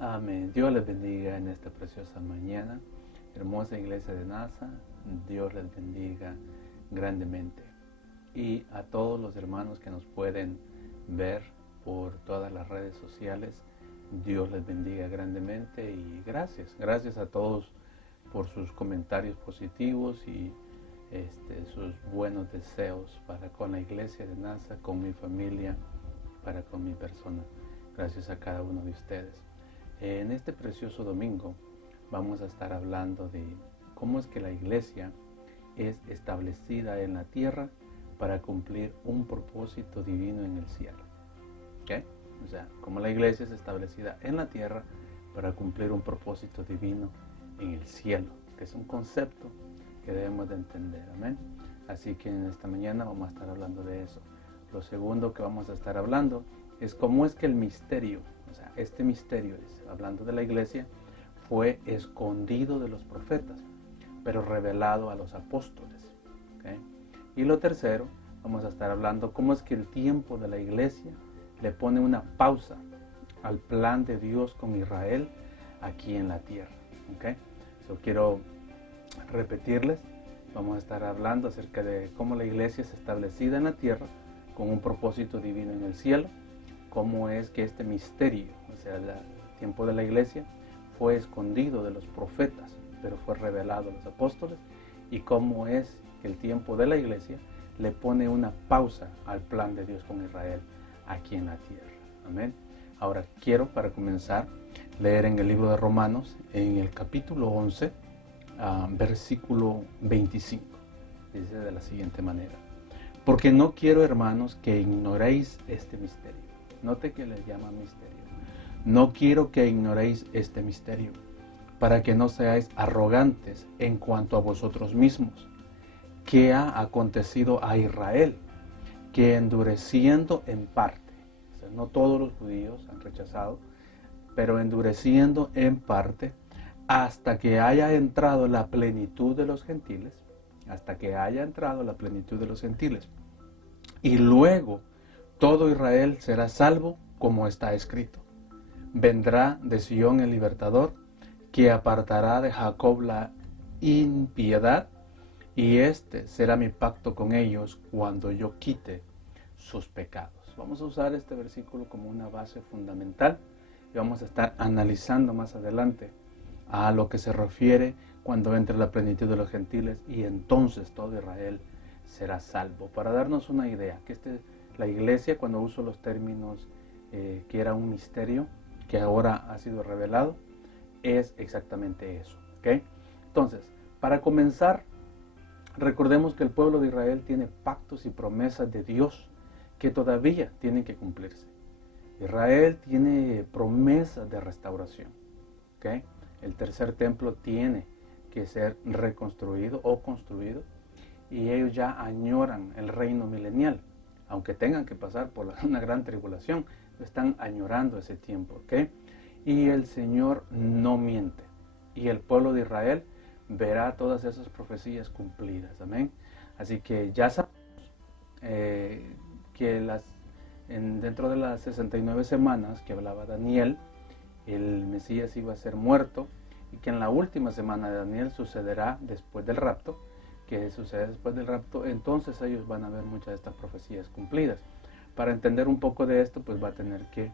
Amén. Dios les bendiga en esta preciosa mañana. Hermosa iglesia de NASA, Dios les bendiga grandemente. Y a todos los hermanos que nos pueden ver por todas las redes sociales, Dios les bendiga grandemente y gracias. Gracias a todos por sus comentarios positivos y sus buenos deseos para con la iglesia de NASA, con mi familia, para con mi persona. Gracias a cada uno de ustedes. En este precioso domingo vamos a estar hablando de cómo es que la iglesia es establecida en la tierra para cumplir un propósito divino en el cielo. ¿Okay? O sea, cómo la iglesia es establecida en la tierra para cumplir un propósito divino en el cielo, que es un concepto que debemos de entender. Amén. Así que en esta mañana vamos a estar hablando de eso. Lo segundo que vamos a estar hablando es cómo es que el misterio, o sea, este misterio, hablando de la iglesia, fue escondido de los profetas, pero revelado a los apóstoles. ¿Okay? Y lo tercero, vamos a estar hablando cómo es que el tiempo de la iglesia le pone una pausa al plan de Dios con Israel aquí en la tierra. ¿Okay? So, quiero repetirles, vamos a estar hablando acerca de cómo la iglesia es establecida en la tierra con un propósito divino en el cielo, cómo es que este misterio, o sea, el tiempo de la iglesia, fue escondido de los profetas, pero fue revelado a los apóstoles, y cómo es que el tiempo de la iglesia le pone una pausa al plan de Dios con Israel aquí en la tierra. Amén. Ahora quiero, para comenzar, leer en el libro de Romanos, en el capítulo 11, versículo 25. Dice de la siguiente manera: porque no quiero, hermanos, que ignoréis este misterio. Note que les llama misterio. No quiero que ignoréis este misterio, para que no seáis arrogantes en cuanto a vosotros mismos, que ha acontecido a Israel, que endureciendo en parte, o sea, no todos los judíos han rechazado, pero endureciendo en parte, hasta que haya entrado la plenitud de los gentiles, hasta que haya entrado la plenitud de los gentiles. Y luego todo Israel será salvo, como está escrito: vendrá de Sión el libertador, que apartará de Jacob la impiedad, y este será mi pacto con ellos cuando yo quite sus pecados. Vamos a usar este versículo como una base fundamental y vamos a estar analizando más adelante a lo que se refiere cuando entre la plenitud de los gentiles y entonces todo Israel será salvo. Para darnos una idea, que la iglesia, cuando uso los términos que era un misterio, que ahora ha sido revelado, es exactamente eso. ¿Okay? Entonces, para comenzar, recordemos que el pueblo de Israel tiene pactos y promesas de Dios que todavía tienen que cumplirse. Israel tiene promesas de restauración. ¿Okay? El tercer templo tiene que ser reconstruido o construido, y ellos ya añoran el reino milenial, aunque tengan que pasar por una gran tribulación, están añorando ese tiempo. ¿Okay? Y el Señor no miente, y el pueblo de Israel verá todas esas profecías cumplidas. Amén. Así que ya sabemos que dentro de las 69 semanas que hablaba Daniel, el Mesías iba a ser muerto, y que en la última semana de Daniel sucederá después del rapto, que sucede después del rapto, entonces ellos van a ver muchas de estas profecías cumplidas. Para entender un poco de esto, pues va a tener que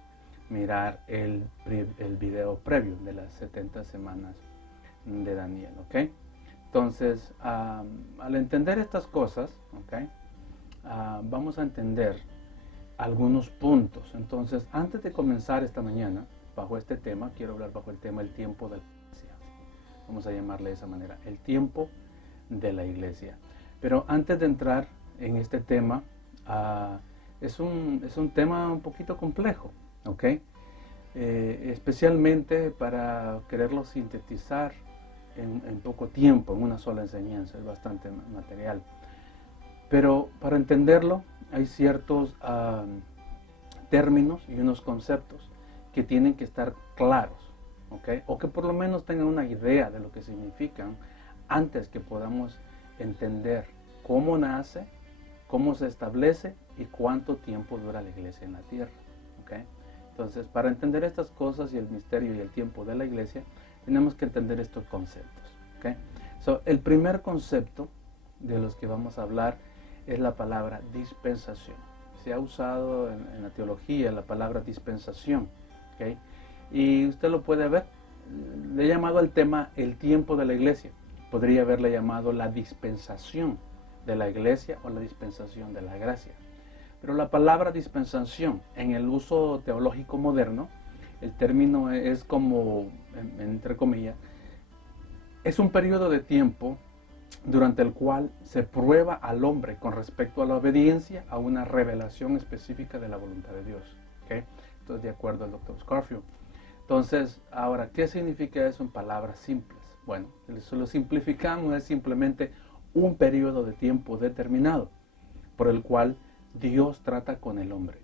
mirar el video previo de las 70 semanas de Daniel, ¿ok? Entonces, al entender estas cosas, ¿ok? Vamos a entender algunos puntos. Entonces, antes de comenzar esta mañana, bajo este tema, quiero hablar bajo el tema el tiempo de la iglesia. Vamos a llamarle de esa manera, el tiempo de la iglesia. Pero antes de entrar en este tema, es un tema un poquito complejo, ¿ok? Especialmente para quererlo sintetizar en poco tiempo, en una sola enseñanza, es bastante material. Pero para entenderlo hay ciertos términos y unos conceptos que tienen que estar claros, ¿okay? O que por lo menos tengan una idea de lo que significan antes que podamos entender cómo nace, cómo se establece y cuánto tiempo dura la iglesia en la tierra. ¿Okay? Entonces, para entender estas cosas y el misterio y el tiempo de la iglesia, tenemos que entender estos conceptos. ¿Okay? El primer concepto de los que vamos a hablar es la palabra dispensación. Se ha usado en la teología la palabra dispensación. ¿Okay? Y usted lo puede ver. Le he llamado al tema el tiempo de la iglesia. Podría haberle llamado la dispensación de la iglesia o la dispensación de la gracia. Pero la palabra dispensación en el uso teológico moderno, el término es como, entre comillas, es un periodo de tiempo durante el cual se prueba al hombre con respecto a la obediencia a una revelación específica de la voluntad de Dios. ¿Okay? Entonces, de acuerdo al Dr. Scarfield. Entonces, ahora, ¿qué significa eso en palabras simples? Bueno, si lo simplificamos, es simplemente un periodo de tiempo determinado por el cual Dios trata con el hombre.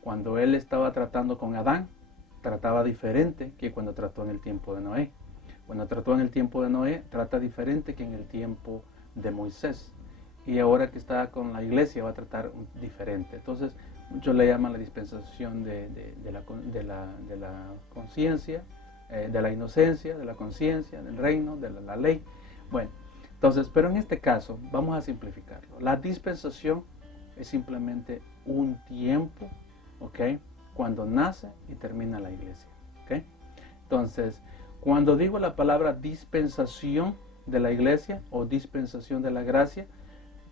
Cuando Él estaba tratando con Adán, trataba diferente que cuando trató en el tiempo de Noé. Cuando trató en el tiempo de Noé, trata diferente que en el tiempo de Moisés. Y ahora que está con la iglesia va a tratar diferente. Entonces, muchos le llaman la dispensación de la conciencia, de la inocencia, de la conciencia, del reino, de la ley. Bueno, entonces, pero en este caso, vamos a simplificarlo. La dispensación es simplemente un tiempo, ¿ok? Cuando nace y termina la iglesia, ¿ok? Entonces, cuando digo la palabra dispensación de la iglesia o dispensación de la gracia,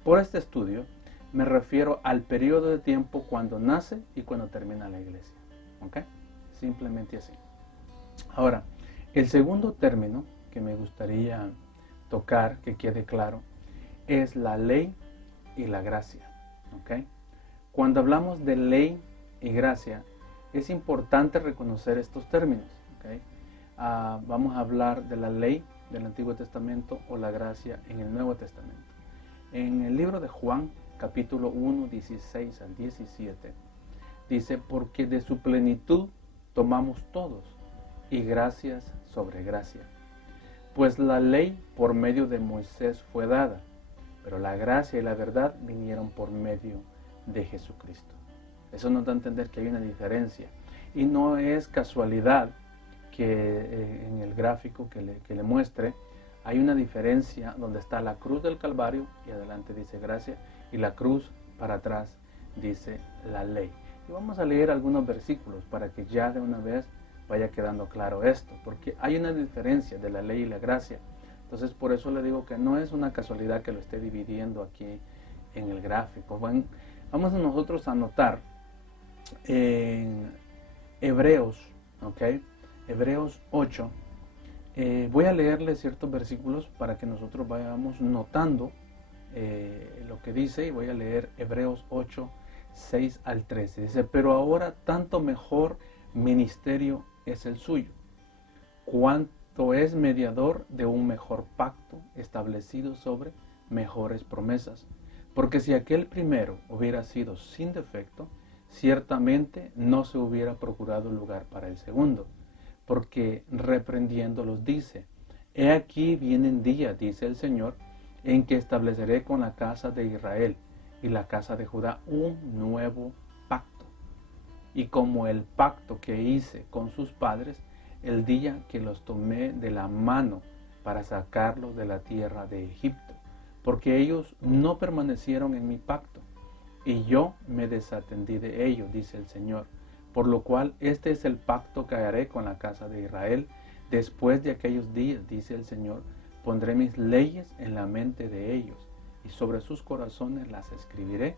por este estudio me refiero al periodo de tiempo cuando nace y cuando termina la iglesia, ¿ok? Simplemente así. Ahora, el segundo término que me gustaría tocar, que quede claro, es la ley y la gracia. ¿Okay? Cuando hablamos de ley y gracia, es importante reconocer estos términos. ¿Okay? Vamos a hablar de la ley del Antiguo Testamento o la gracia en el Nuevo Testamento. En el libro de Juan, capítulo 1, 16 al 17, dice, porque de su plenitud tomamos todos, y gracias sobre gracia. Pues la ley por medio de Moisés fue dada, pero la gracia y la verdad vinieron por medio de Jesucristo. Eso nos da a entender que hay una diferencia. Y no es casualidad que en el gráfico que le muestre, hay una diferencia donde está la cruz del Calvario y adelante dice gracia, y la cruz para atrás dice la ley. Y vamos a leer algunos versículos para que ya de una vez vaya quedando claro esto, porque hay una diferencia de la ley y la gracia. Entonces, por eso le digo que no es una casualidad que lo esté dividiendo aquí en el gráfico. Bueno, vamos nosotros a notar en Hebreos, ¿ok? Hebreos 8. Voy a leerle ciertos versículos para que nosotros vayamos notando lo que dice, y voy a leer Hebreos 8, 6 al 13. Dice, pero ahora tanto mejor ministerio es el suyo, cuanto es mediador de un mejor pacto establecido sobre mejores promesas. Porque si aquel primero hubiera sido sin defecto, ciertamente no se hubiera procurado lugar para el segundo. Porque reprendiéndolos dice, he aquí vienen días, dice el Señor, en que estableceré con la casa de Israel y la casa de Judá un nuevo pacto. Y como el pacto que hice con sus padres, el día que los tomé de la mano para sacarlos de la tierra de Egipto, porque ellos no permanecieron en mi pacto, y yo me desatendí de ellos, dice el Señor. Por lo cual este es el pacto que haré con la casa de Israel después de aquellos días, dice el Señor. Pondré mis leyes en la mente de ellos, y sobre sus corazones las escribiré,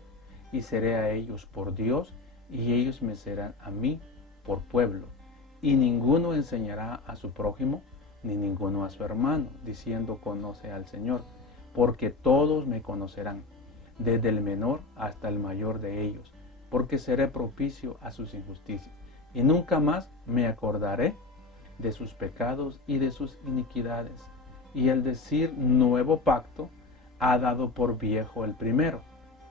y seré a ellos por Dios, y ellos me serán a mí por pueblo. Y ninguno enseñará a su prójimo, ni ninguno a su hermano, diciendo conoce al Señor, porque todos me conocerán, desde el menor hasta el mayor de ellos, porque seré propicio a sus injusticias, y nunca más me acordaré de sus pecados y de sus iniquidades. Y el decir nuevo pacto ha dado por viejo el primero,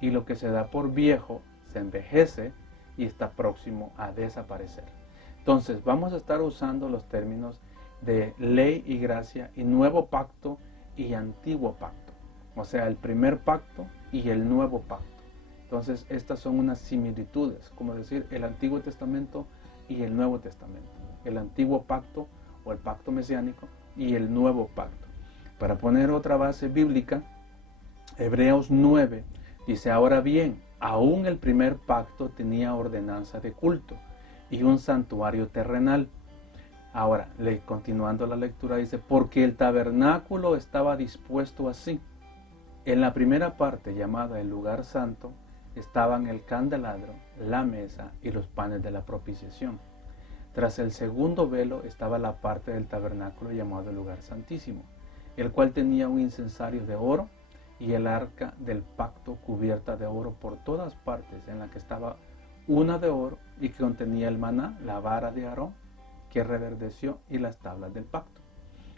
y lo que se da por viejo se envejece y está próximo a desaparecer. Entonces vamos a estar usando los términos de ley y gracia y nuevo pacto y antiguo pacto, o sea, el primer pacto y el nuevo pacto. Entonces estas son unas similitudes, como decir el Antiguo Testamento y el Nuevo Testamento. El antiguo pacto o el pacto mesiánico y el nuevo pacto. Para poner otra base bíblica, Hebreos 9 dice: ahora bien, aún el primer pacto tenía ordenanza de culto y un santuario terrenal. Ahora, continuando la lectura, dice: porque el tabernáculo estaba dispuesto así. En la primera parte, llamada el lugar santo, estaban el candelabro, la mesa y los panes de la propiciación. Tras el segundo velo estaba la parte del tabernáculo llamado el lugar santísimo, el cual tenía un incensario de oro y el arca del pacto cubierta de oro por todas partes, en la que estaba una de oro y que contenía el maná, la vara de Aarón que reverdeció y las tablas del pacto,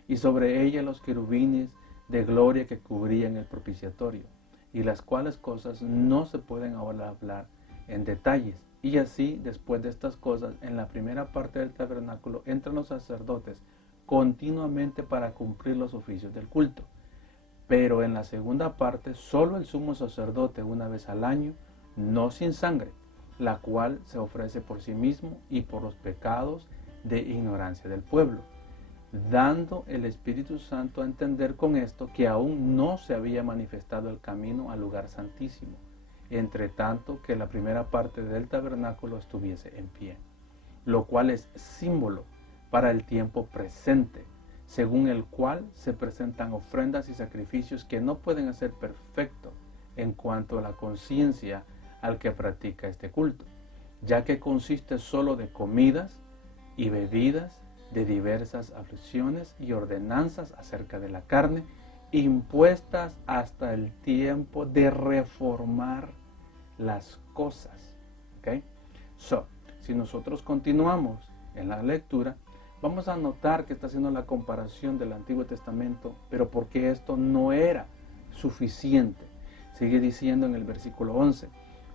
y sobre ella los querubines de gloria que cubrían el propiciatorio, y las cuales cosas no se pueden ahora hablar en detalles. Y así, después de estas cosas, en la primera parte del tabernáculo entran los sacerdotes continuamente para cumplir los oficios del culto. Pero en la segunda parte, solo el sumo sacerdote una vez al año, no sin sangre, la cual se ofrece por sí mismo y por los pecados de ignorancia del pueblo, dando el Espíritu Santo a entender con esto que aún no se había manifestado el camino al lugar santísimo, entre tanto que la primera parte del tabernáculo estuviese en pie, lo cual es símbolo para el tiempo presente, según el cual se presentan ofrendas y sacrificios que no pueden hacer perfecto en cuanto a la conciencia al que practica este culto, ya que consiste solo de comidas y bebidas, de diversas aflicciones y ordenanzas acerca de la carne, impuestas hasta el tiempo de reformar las cosas. ¿Okay? Si nosotros continuamos en la lectura, vamos a notar que está haciendo la comparación del Antiguo Testamento, pero porque esto no era suficiente. Sigue diciendo en el versículo 11,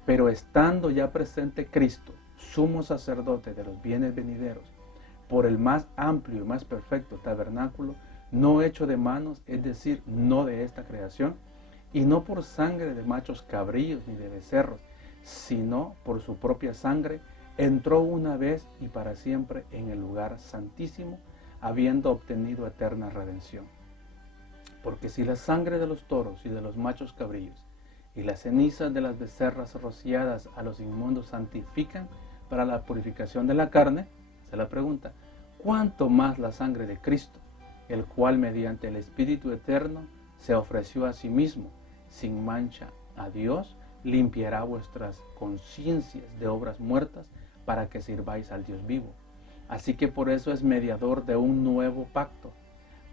pero estando ya presente Cristo, sumo sacerdote de los bienes venideros, por el más amplio y más perfecto tabernáculo, no hecho de manos, es decir, no de esta creación, y no por sangre de machos cabríos ni de becerros, sino por su propia sangre, entró una vez y para siempre en el lugar santísimo, habiendo obtenido eterna redención. Porque si la sangre de los toros y de los machos cabríos y las cenizas de las becerras rociadas a los inmundos santifican para la purificación de la carne, se la pregunta, ¿cuánto más la sangre de Cristo, el cual mediante el Espíritu Eterno se ofreció a sí mismo, sin mancha a Dios, limpiará vuestras conciencias de obras muertas para que sirváis al Dios vivo? Así que por eso es mediador de un nuevo pacto,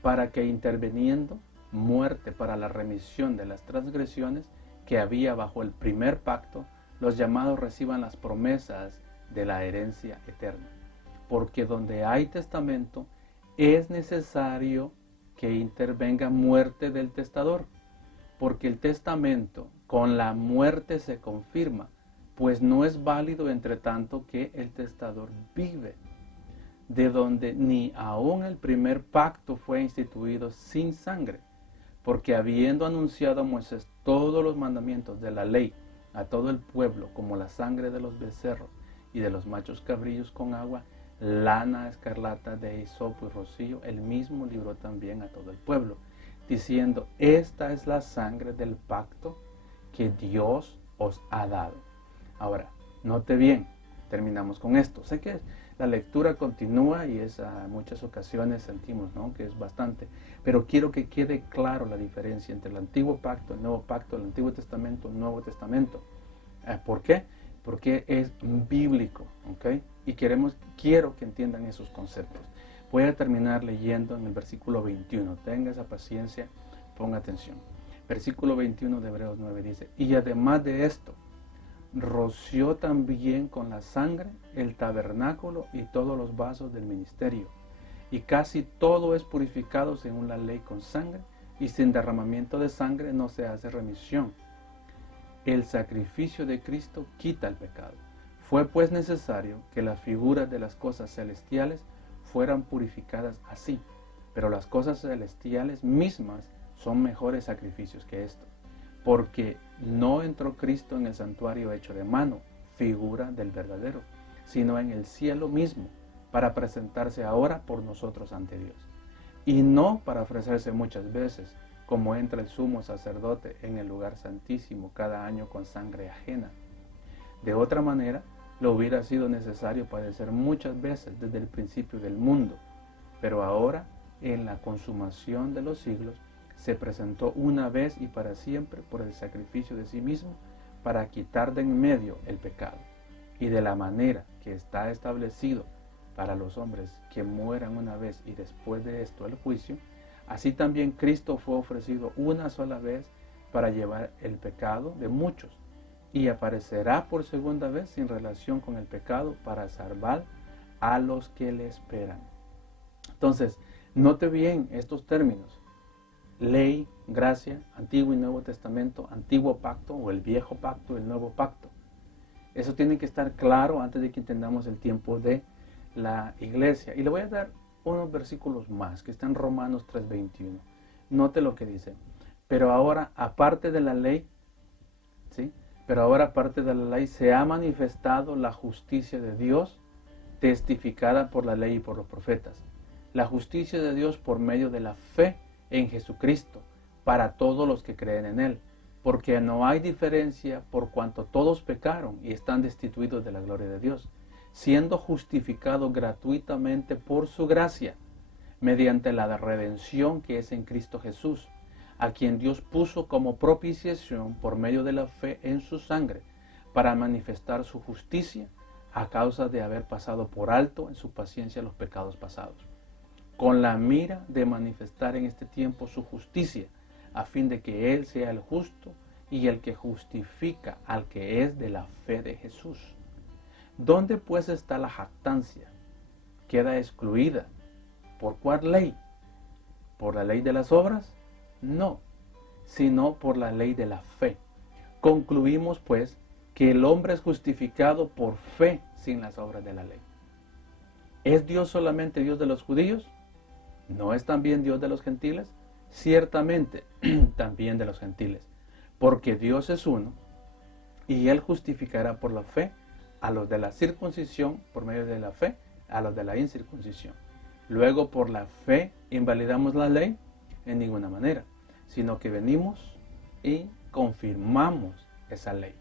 para que interviniendo muerte para la remisión de las transgresiones que había bajo el primer pacto, los llamados reciban las promesas de la herencia eterna. Porque donde hay testamento, es necesario que intervenga muerte del testador, porque el testamento con la muerte se confirma, pues no es válido entre tanto que el testador vive, de donde ni aun el primer pacto fue instituido sin sangre, porque habiendo anunciado a Moisés todos los mandamientos de la ley a todo el pueblo, como la sangre de los becerros y de los machos cabrillos con agua, lana escarlata de hisopo y rocío, él mismo libró también a todo el pueblo, diciendo: esta es la sangre del pacto que Dios os ha dado. Ahora, note bien, terminamos con esto. Sé que la lectura continúa y es a muchas ocasiones sentimos, ¿no?, que es bastante, pero quiero que quede claro la diferencia entre el Antiguo Pacto, el Nuevo Pacto, el Antiguo Testamento, el Nuevo Testamento. ¿Por qué? Porque es bíblico, ¿ok? Y quiero que entiendan esos conceptos. Voy a terminar leyendo en el versículo 21. Tenga esa paciencia, ponga atención. Versículo 21 de Hebreos 9 dice: y además de esto, roció también con la sangre el tabernáculo y todos los vasos del ministerio. Y casi todo es purificado según la ley con sangre, y sin derramamiento de sangre no se hace remisión. El sacrificio de Cristo quita el pecado. Fue pues necesario que las figuras de las cosas celestiales fueran purificadas así, pero las cosas celestiales mismas son mejores sacrificios que esto, porque no entró Cristo en el santuario hecho de mano, figura del verdadero, sino en el cielo mismo, para presentarse ahora por nosotros ante Dios. Y no para ofrecerse muchas veces, como entra el sumo sacerdote en el lugar santísimo cada año con sangre ajena. De otra manera, lo hubiera sido necesario padecer muchas veces desde el principio del mundo, pero ahora, en la consumación de los siglos, se presentó una vez y para siempre por el sacrificio de sí mismo para quitar de en medio el pecado. Y de la manera que está establecido para los hombres que mueran una vez y después de esto el juicio, así también Cristo fue ofrecido una sola vez para llevar el pecado de muchos, y aparecerá por segunda vez sin relación con el pecado para salvar a los que le esperan. Entonces, note bien estos términos: ley, gracia, Antiguo y Nuevo Testamento, Antiguo Pacto o el Viejo Pacto, el Nuevo Pacto. Eso tiene que estar claro antes de que entendamos el tiempo de la iglesia. Y le voy a dar unos versículos más que están en Romanos 3:21. Note lo que dice: pero ahora, aparte de la ley, ¿sí? Pero ahora, aparte de la ley, se ha manifestado la justicia de Dios, testificada por la ley y por los profetas. La justicia de Dios por medio de la fe en Jesucristo, para todos los que creen en Él. Porque no hay diferencia, por cuanto todos pecaron y están destituidos de la gloria de Dios, siendo justificados gratuitamente por su gracia, mediante la redención que es en Cristo Jesús, a quien Dios puso como propiciación por medio de la fe en su sangre, para manifestar su justicia a causa de haber pasado por alto en su paciencia los pecados pasados, con la mira de manifestar en este tiempo su justicia, a fin de que Él sea el justo y el que justifica al que es de la fe de Jesús. ¿Dónde pues está la jactancia? Queda excluida. ¿Por cuál ley? ¿Por la ley de las obras? No, sino por la ley de la fe. Concluimos pues que el hombre es justificado por fe sin las obras de la ley. ¿Es Dios solamente Dios de los judíos? ¿No es también Dios de los gentiles? Ciertamente, también de los gentiles, porque Dios es uno, y Él justificará por la fe a los de la circuncisión, por medio de la fe, a los de la incircuncisión. Luego, por la fe, ¿invalidamos la ley? En ninguna manera, sino que venimos y confirmamos esa ley.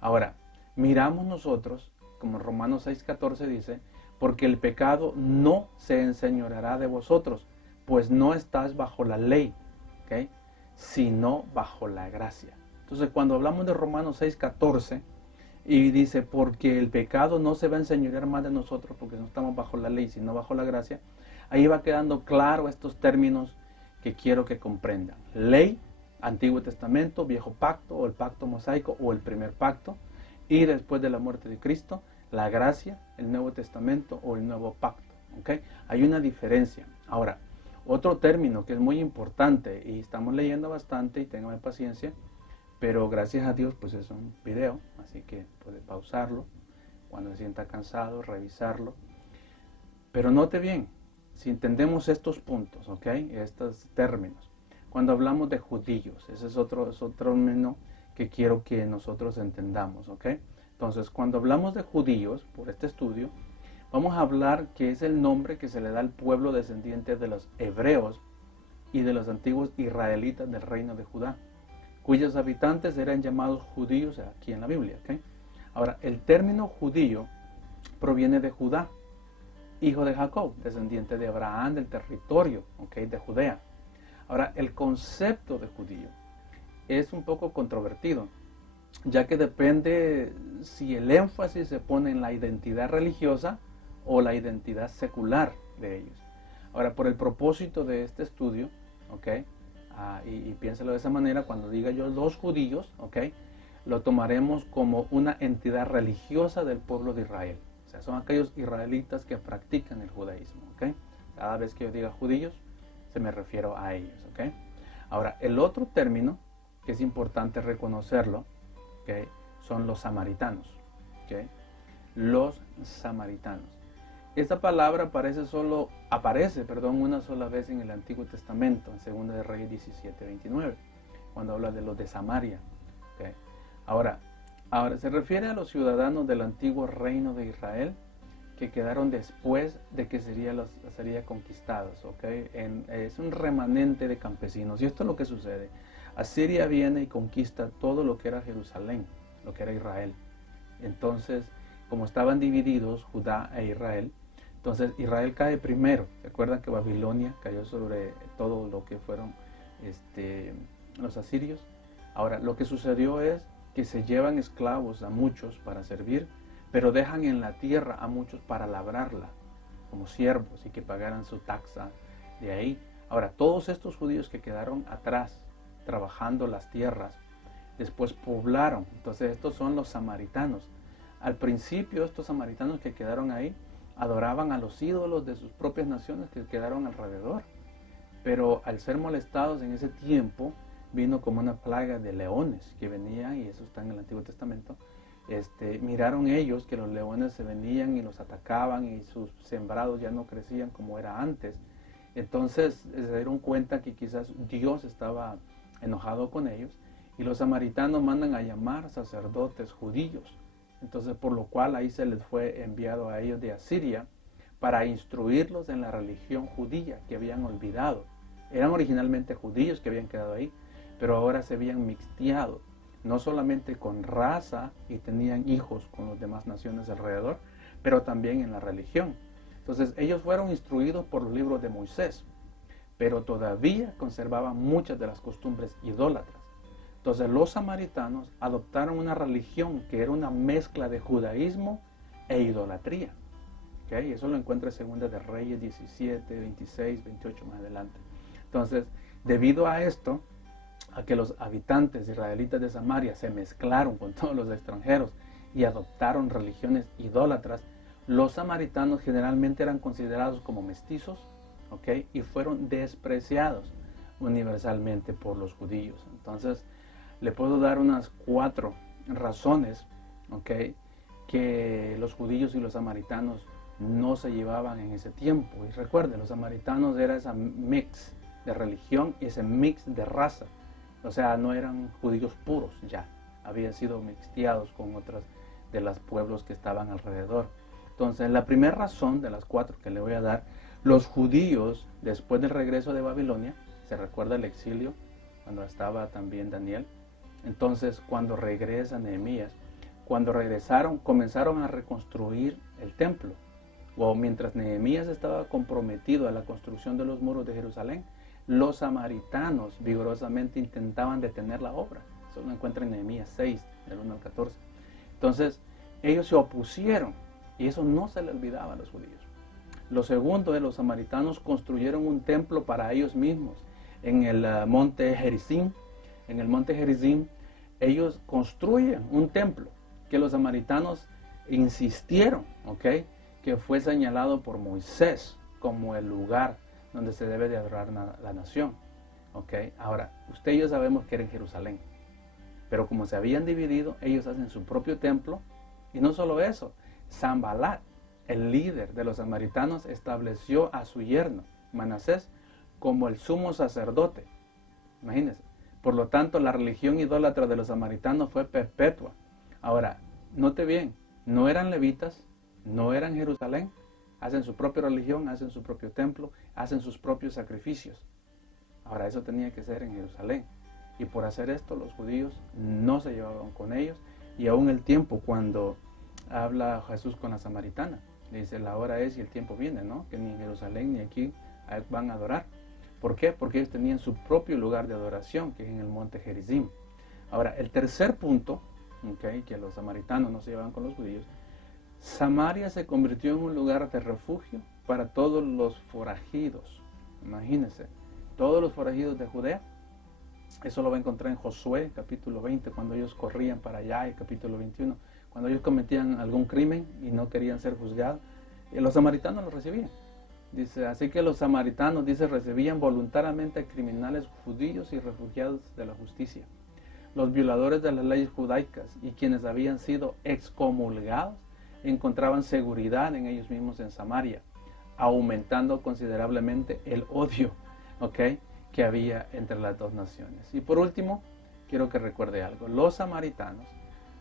Ahora, miramos nosotros, como Romanos 6:14 dice, porque el pecado no se enseñoreará de vosotros, pues no estás bajo la ley, ¿okay?, sino bajo la gracia. Entonces, cuando hablamos de Romanos 6:14 y dice, porque el pecado no se va a enseñorear más de nosotros, porque no estamos bajo la ley, sino bajo la gracia, ahí va quedando claro estos términos que quiero que comprendan. Ley, Antiguo Testamento, Viejo Pacto, o el Pacto Mosaico, o el Primer Pacto, y después de la muerte de Cristo, la gracia, el Nuevo Testamento, o el Nuevo Pacto. ¿Okay? Hay una diferencia. Ahora, otro término que es muy importante, y estamos leyendo bastante, y tengan paciencia, pero gracias a Dios, pues es un video, así que puede pausarlo cuando se sienta cansado, revisarlo. Pero note bien, si entendemos estos puntos, ¿ok?, estos términos, cuando hablamos de judíos, ese es otro término que quiero que nosotros entendamos, ¿ok? Entonces, cuando hablamos de judíos, por este estudio, vamos a hablar que es el nombre que se le da al pueblo descendiente de los hebreos y de los antiguos israelitas del reino de Judá, cuyos habitantes eran llamados judíos aquí en la Biblia, ¿ok? Ahora, el término judío proviene de Judá, hijo de Jacob, descendiente de Abraham, del territorio, ¿okay?, de Judea. Ahora, el concepto de judío es un poco controvertido, ya que depende si el énfasis se pone en la identidad religiosa o la identidad secular de ellos. Ahora, por el propósito de este estudio, ¿okay?, y piénselo de esa manera, cuando diga yo los judíos, ¿okay?, lo tomaremos como una entidad religiosa del pueblo de Israel. O sea, son aquellos israelitas que practican el judaísmo, ¿ok? Cada vez que yo diga judíos, se me refiero a ellos, ¿ok? Ahora, el otro término que es importante reconocerlo, ¿ok?, son los samaritanos, ¿ok? Los samaritanos. Esta palabra aparece una sola vez en el Antiguo Testamento, en 2 de Reyes 17:29, cuando habla de los de Samaria, ¿ok? Ahora, se refiere a los ciudadanos del antiguo reino de Israel que quedaron después de que sería conquistados, ¿okay? Es un remanente de campesinos. Y esto es lo que sucede. Asiria viene y conquista todo lo que era Jerusalén, lo que era Israel. Entonces, como estaban divididos Judá e Israel, entonces Israel cae primero. ¿Recuerdan que Babilonia cayó sobre todo lo que fueron los asirios? Ahora, lo que sucedió es que se llevan esclavos a muchos para servir, pero dejan en la tierra a muchos para labrarla, como siervos, y que pagaran su taxa de ahí. Ahora, todos estos judíos que quedaron atrás, trabajando las tierras, después poblaron. Entonces estos son los samaritanos. Al principio estos samaritanos que quedaron ahí adoraban a los ídolos de sus propias naciones que quedaron alrededor. Pero al ser molestados en ese tiempo, vino como una plaga de leones que venían, y eso está en el Antiguo Testamento. Miraron ellos que los leones se venían y los atacaban y sus sembrados ya no crecían como era antes. Entonces se dieron cuenta que quizás Dios estaba enojado con ellos, y los samaritanos mandan a llamar sacerdotes judíos. Entonces, por lo cual ahí se les fue enviado a ellos de Asiria para instruirlos en la religión judía que habían olvidado. Eran originalmente judíos que habían quedado ahí, pero ahora se habían mixteado, no solamente con raza y tenían hijos con las demás naciones alrededor, pero también en la religión. Entonces ellos fueron instruidos por los libros de Moisés, pero todavía conservaban muchas de las costumbres idólatras. Entonces los samaritanos adoptaron una religión que era una mezcla de judaísmo e idolatría. ¿Okay? Eso lo encuentra en 2 de Reyes 17, 26, 28 más adelante. Entonces, debido a esto, a que los habitantes israelitas de Samaria se mezclaron con todos los extranjeros y adoptaron religiones idólatras, los samaritanos generalmente eran considerados como mestizos, ¿okay? Y fueron despreciados universalmente por los judíos. Entonces, le puedo dar unas 4 razones, ¿okay?, que los judíos y los samaritanos no se llevaban en ese tiempo. Y recuerden, los samaritanos era ese mix de religión y ese mix de raza. O sea, no eran judíos puros ya, habían sido mixteados con otras de los pueblos que estaban alrededor. Entonces, la primera razón de las 4 que le voy a dar, los judíos, después del regreso de Babilonia, se recuerda el exilio, cuando estaba también Daniel. Entonces, cuando regresa Nehemías, cuando regresaron, comenzaron a reconstruir el templo. O mientras Nehemías estaba comprometido a la construcción de los muros de Jerusalén, los samaritanos vigorosamente intentaban detener la obra. Eso lo encuentra en Nehemías 6, del 1 al 14. Entonces, ellos se opusieron, y eso no se le olvidaba a los judíos. Lo segundo es, los samaritanos construyeron un templo para ellos mismos en el monte Gerizim. En el monte Gerizim, ellos construyen un templo que los samaritanos insistieron, ¿okay?, que fue señalado por Moisés como el lugar donde se debe de adorar la nación. ¿Okay? Ahora, usted y yo sabemos que era en Jerusalén, pero como se habían dividido, ellos hacen su propio templo. Y no solo eso, Sanbalat, el líder de los samaritanos, estableció a su yerno, Manasés, como el sumo sacerdote. Imagínense. Por lo tanto, la religión idólatra de los samaritanos fue perpetua. Ahora, note bien, no eran levitas, no eran Jerusalén, hacen su propia religión, hacen su propio templo, hacen sus propios sacrificios. Ahora, eso tenía que ser en Jerusalén. Y por hacer esto, los judíos no se llevaban con ellos. Y aún el tiempo, cuando habla Jesús con la samaritana, le dice, la hora es y el tiempo viene, ¿no?, que ni en Jerusalén ni aquí van a adorar. ¿Por qué? Porque ellos tenían su propio lugar de adoración, que es en el monte Gerizim. Ahora, el tercer punto, ¿okay?, que los samaritanos no se llevaban con los judíos, Samaria se convirtió en un lugar de refugio para todos los forajidos. Imagínense, todos los forajidos de Judea. Eso lo va a encontrar en Josué, capítulo 20, cuando ellos corrían para allá, y capítulo 21, cuando ellos cometían algún crimen y no querían ser juzgados, los samaritanos los recibían. Dice, así que los samaritanos, dice, recibían voluntariamente a criminales judíos y refugiados de la justicia. Los violadores de las leyes judaicas y quienes habían sido excomulgados encontraban seguridad en ellos mismos en Samaria, aumentando considerablemente el odio, ¿okay?, que había entre las dos naciones. Y por último, quiero que recuerde algo. Los samaritanos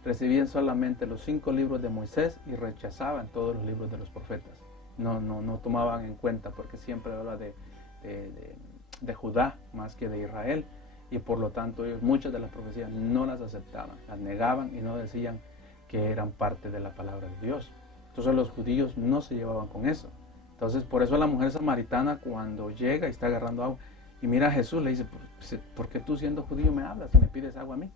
recibían solamente los 5 libros de Moisés y rechazaban todos los libros de los profetas. No tomaban en cuenta, porque siempre habla de Judá más que de Israel, y por lo tanto ellos muchas de las profecías no las aceptaban, las negaban y no decían que eran parte de la palabra de Dios. Entonces los judíos no se llevaban con eso. Entonces por eso la mujer samaritana, cuando llega y está agarrando agua y mira a Jesús, le dice: ¿por qué tú, siendo judío, me hablas y me pides agua a mí?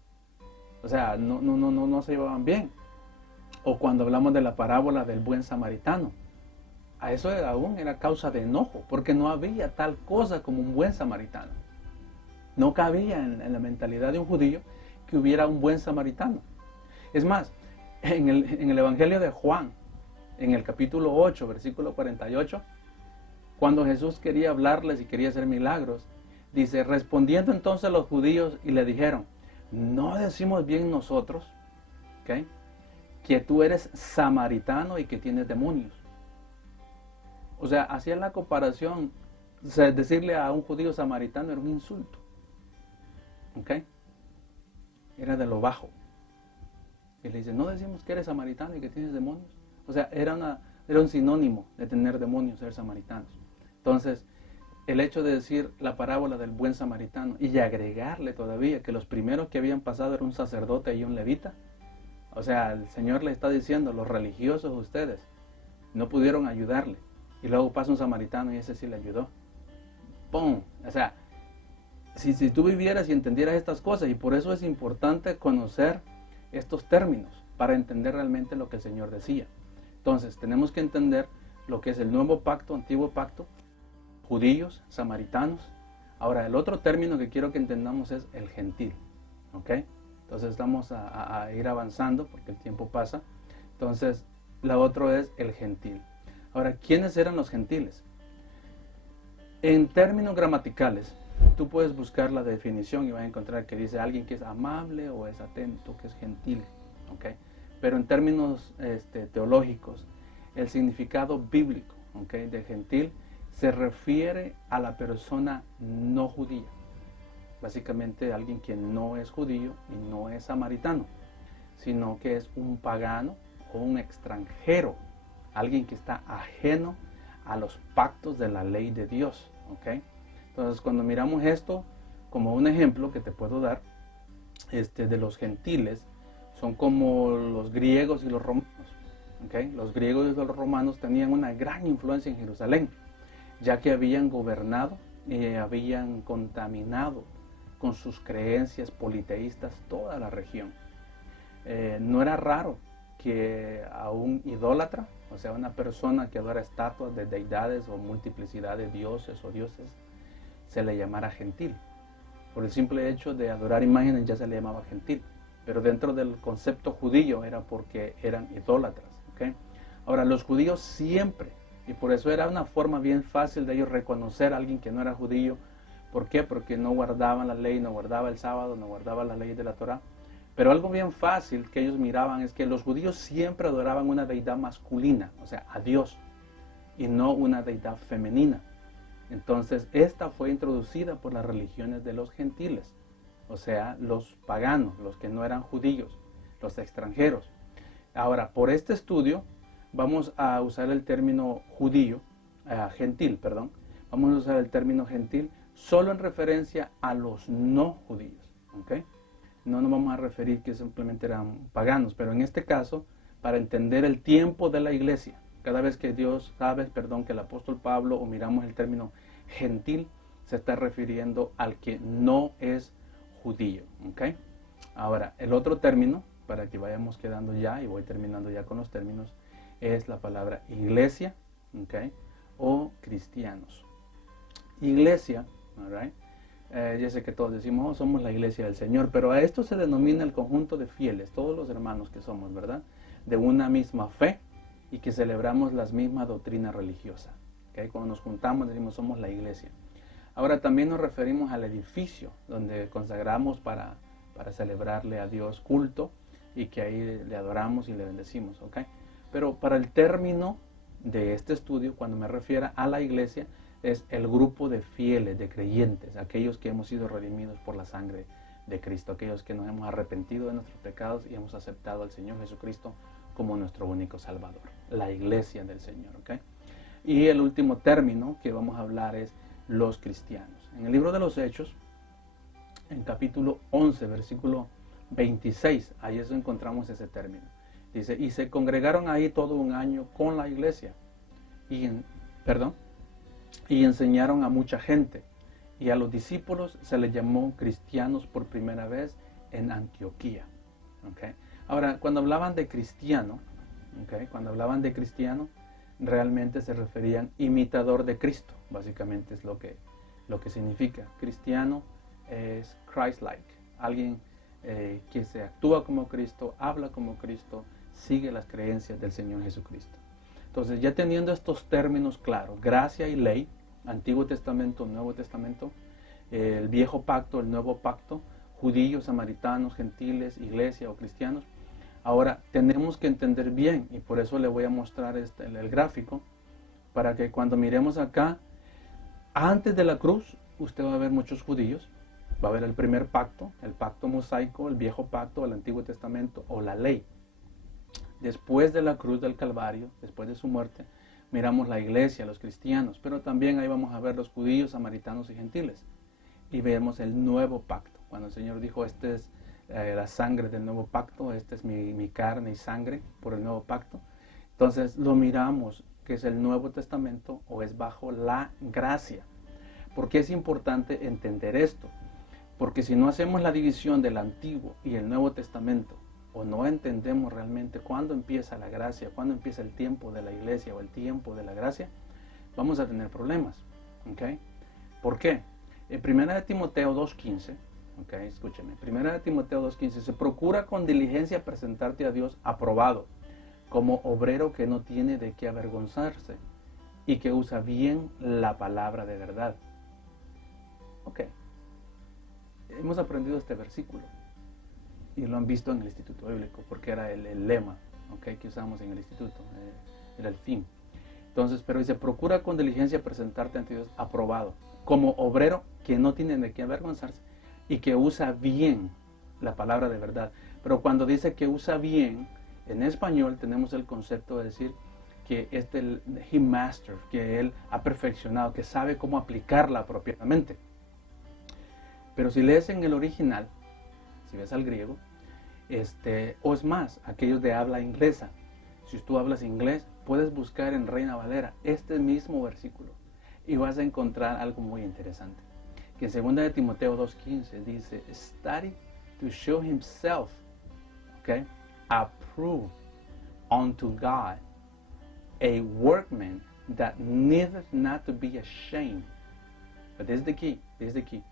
O sea, no se llevaban bien. O cuando hablamos de la parábola del buen samaritano, a eso aún era causa de enojo, porque no había tal cosa como un buen samaritano. No cabía en la mentalidad de un judío que hubiera un buen samaritano. Es más, en el Evangelio de Juan, en el capítulo 8, versículo 48, cuando Jesús quería hablarles y quería hacer milagros, dice: respondiendo entonces los judíos y le dijeron: ¿no decimos bien nosotros, ¿okay?, que tú eres samaritano y que tienes demonios? O sea, hacía la comparación. O sea, decirle a un judío samaritano era un insulto, ¿ok? Era de lo bajo. Y le dice: ¿no decimos que eres samaritano y que tienes demonios? O sea, era un sinónimo de tener demonios, ser samaritanos. Entonces, el hecho de decir la parábola del buen samaritano y agregarle todavía que los primeros que habían pasado era un sacerdote y un levita. O sea, el Señor le está diciendo: los religiosos ustedes no pudieron ayudarle. Y luego pasa un samaritano y ese sí le ayudó. ¡Pum! O sea, si tú vivieras y entendieras estas cosas, y por eso es importante conocer estos términos para entender realmente lo que el Señor decía. Entonces, tenemos que entender lo que es el nuevo pacto, antiguo pacto, judíos, samaritanos. Ahora, el otro término que quiero que entendamos es el gentil, ¿ok? Entonces, vamos a ir avanzando porque el tiempo pasa. Entonces, la otra es el gentil. Ahora, ¿quiénes eran los gentiles? En términos gramaticales, tú puedes buscar la definición y vas a encontrar que dice alguien que es amable o es atento, que es gentil, ¿ok? Pero en términos teológicos, el significado bíblico, ¿ok?, de gentil se refiere a la persona no judía. Básicamente alguien que no es judío y no es samaritano, sino que es un pagano o un extranjero, alguien que está ajeno a los pactos de la ley de Dios, ¿ok? Entonces, cuando miramos esto como un ejemplo que te puedo dar, de los gentiles, son como los griegos y los romanos, ¿ok? Los griegos y los romanos tenían una gran influencia en Jerusalén, ya que habían gobernado y habían contaminado con sus creencias politeístas toda la región. No era raro que a un idólatra, o sea, una persona que adora estatuas de deidades o multiplicidad de dioses o dioses, se le llamara gentil. Por el simple hecho de adorar imágenes ya se le llamaba gentil, pero dentro del concepto judío era porque eran idólatras, ¿okay? Ahora, los judíos siempre, y por eso era una forma bien fácil de ellos reconocer a alguien que no era judío. ¿Por qué? Porque no guardaban la ley, no guardaba el sábado, no guardaba las leyes de la Torá. Pero algo bien fácil que ellos miraban es que los judíos siempre adoraban una deidad masculina, o sea, a Dios, y no una deidad femenina. Entonces, esta fue introducida por las religiones de los gentiles, o sea, los paganos, los que no eran judíos, los extranjeros. Ahora, por este estudio, vamos a usar el término gentil, vamos a usar el término gentil solo en referencia a los no judíos, ¿ok? No nos vamos a referir que simplemente eran paganos, pero en este caso, para entender el tiempo de la iglesia, cada vez que que el apóstol Pablo, o miramos el término gentil, se está refiriendo al que no es judío, ¿ok? Ahora, el otro término, para que vayamos quedando ya, y voy terminando ya con los términos, es la palabra iglesia, ¿ok?, o cristianos. Iglesia, ¿alright? Ya sé que todos decimos: oh, somos la iglesia del Señor, pero a esto se denomina el conjunto de fieles, todos los hermanos que somos, ¿verdad?, de una misma fe y que celebramos la misma doctrina religiosa, ¿okay? Cuando nos juntamos decimos: somos la iglesia. Ahora, también nos referimos al edificio donde consagramos para celebrarle a Dios culto, y que ahí le adoramos y le bendecimos, ¿ok? Pero para el término de este estudio, cuando me refiero a la iglesia, es el grupo de fieles, de creyentes, aquellos que hemos sido redimidos por la sangre de Cristo, aquellos que nos hemos arrepentido de nuestros pecados y hemos aceptado al Señor Jesucristo como nuestro único Salvador, la iglesia del Señor, ¿ok? Y el último término que vamos a hablar es los cristianos. En el libro de los Hechos, en capítulo 11, versículo 26, ahí eso encontramos ese término. Dice, y se congregaron ahí todo un año con la iglesia, y enseñaron a mucha gente, y a los discípulos se les llamó cristianos por primera vez en Antioquía. ¿Okay? Ahora, cuando hablaban de cristiano, realmente se referían imitador de Cristo, básicamente es lo que significa. Cristiano es Christ-like, alguien que se actúa como Cristo, habla como Cristo, sigue las creencias del Señor Jesucristo. Entonces, ya teniendo estos términos claros, gracia y ley, Antiguo Testamento, Nuevo Testamento, el Viejo Pacto, el Nuevo Pacto, judíos, samaritanos, gentiles, iglesia o cristianos. Ahora, tenemos que entender bien, y por eso le voy a mostrar el gráfico, para que cuando miremos acá, antes de la cruz, usted va a ver muchos judíos, va a ver el primer pacto, el pacto mosaico, el Viejo Pacto, el Antiguo Testamento o la ley. Después de la cruz del Calvario, después de su muerte, miramos la iglesia, los cristianos, pero también ahí vamos a ver los judíos, samaritanos y gentiles. Y vemos el nuevo pacto, cuando el Señor dijo, este es la sangre del nuevo pacto, esta es mi carne y sangre por el nuevo pacto. Entonces lo miramos, que es el Nuevo Testamento o es bajo la gracia. ¿Por qué es importante entender esto? Porque si no hacemos la división del Antiguo y el Nuevo Testamento, o no entendemos realmente cuándo empieza la gracia, cuándo empieza el tiempo de la iglesia o el tiempo de la gracia, vamos a tener problemas. ¿Okay? ¿Por qué? En 1 Timoteo 2.15, okay, escúcheme, 1 Timoteo 2.15, se procura con diligencia presentarte a Dios aprobado, como obrero que no tiene de qué avergonzarse y que usa bien la palabra de verdad. Ok, hemos aprendido este versículo y lo han visto en el Instituto Bíblico, porque era el lema, okay, que usamos en el instituto, era el fin. Entonces, pero dice, procura con diligencia presentarte ante Dios aprobado, como obrero que no tiene de qué avergonzarse y que usa bien la palabra de verdad. Pero cuando dice que usa bien, en español tenemos el concepto de decir que he mastered, que él ha perfeccionado, que sabe cómo aplicarla apropiadamente. Pero si lees en el original, si ves al griego, o es más, aquellos de habla inglesa, si tú hablas inglés, puedes buscar en Reina Valera este mismo versículo y vas a encontrar algo muy interesante. Que en 2 Timoteo 2.15 dice, study to show himself, okay, approved unto God, a workman that needeth not to be ashamed. But this is the key,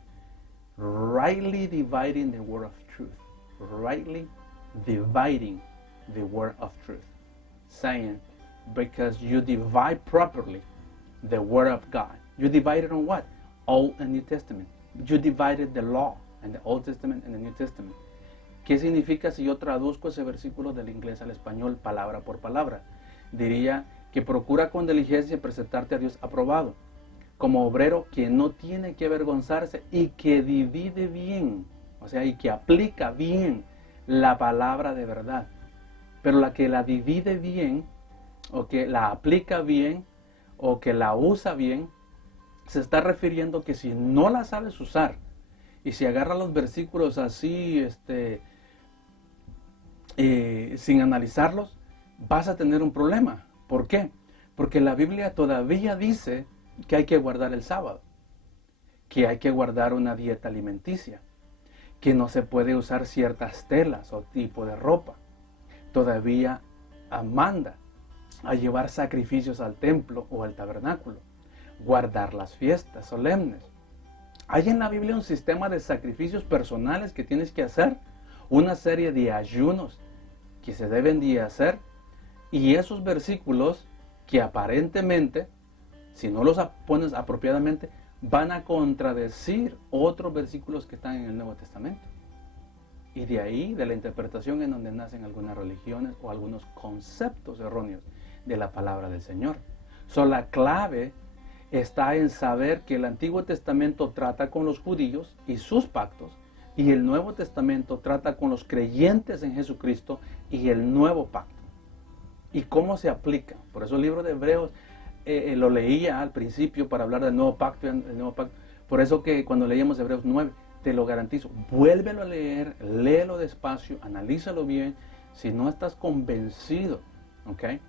rightly dividing the word of truth. Rightly dividing the word of truth. Saying, because you divide properly the word of God. You divided on what? Old and New Testament. You divided the law and the Old Testament and the New Testament. ¿Qué significa si yo traduzco ese versículo del inglés al español palabra por palabra? Diría que procura con diligencia presentarte a Dios aprobado, como obrero que no tiene que avergonzarse y que divide bien, o sea, y que aplica bien la palabra de verdad. Pero la que la divide bien, o que la aplica bien, o que la usa bien, se está refiriendo que si no la sabes usar, y si agarras los versículos así, sin analizarlos, vas a tener un problema. ¿Por qué? Porque la Biblia todavía dice que hay que guardar el sábado, que hay que guardar una dieta alimenticia, que no se puede usar ciertas telas o tipo de ropa. Todavía manda a llevar sacrificios al templo o al tabernáculo, guardar las fiestas solemnes. Hay en la Biblia un sistema de sacrificios personales que tienes que hacer, una serie de ayunos que se deben de hacer, y esos versículos que aparentemente, si no los pones apropiadamente, van a contradecir otros versículos que están en el Nuevo Testamento. Y de ahí, de la interpretación en donde nacen algunas religiones o algunos conceptos erróneos de la palabra del Señor. La clave está en saber que el Antiguo Testamento trata con los judíos y sus pactos, Y el Nuevo Testamento trata con los creyentes en Jesucristo y el nuevo pacto. ¿Y cómo se aplica? Por eso el libro de Hebreos lo leía al principio para hablar del nuevo pacto. Por eso que cuando leíamos Hebreos 9, te lo garantizo, vuélvelo a leer, léelo despacio, analízalo bien. Si no estás convencido, ¿ok?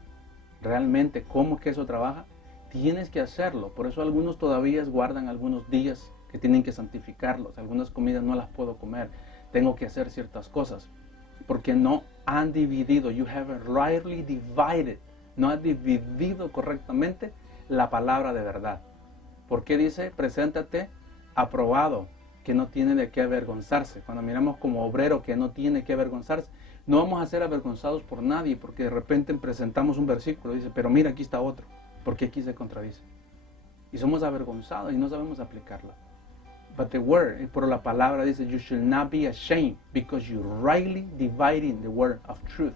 Realmente cómo que eso trabaja, tienes que hacerlo. Por eso algunos todavía guardan algunos días que tienen que santificarlos. Algunas comidas no las puedo comer. Tengo que hacer ciertas cosas. Porque no han dividido. You haven't rightly divided. No has dividido correctamente la palabra de verdad. ¿Por qué dice? Preséntate aprobado, que no tiene de qué avergonzarse. Cuando miramos como obrero que no tiene que avergonzarse, no vamos a ser avergonzados por nadie, porque de repente presentamos un versículo y dice, pero mira, aquí está otro, porque aquí se contradice. Y somos avergonzados y no sabemos aplicarla. But the word, por la palabra dice, you shall not be ashamed, because you rightly dividing the word of truth.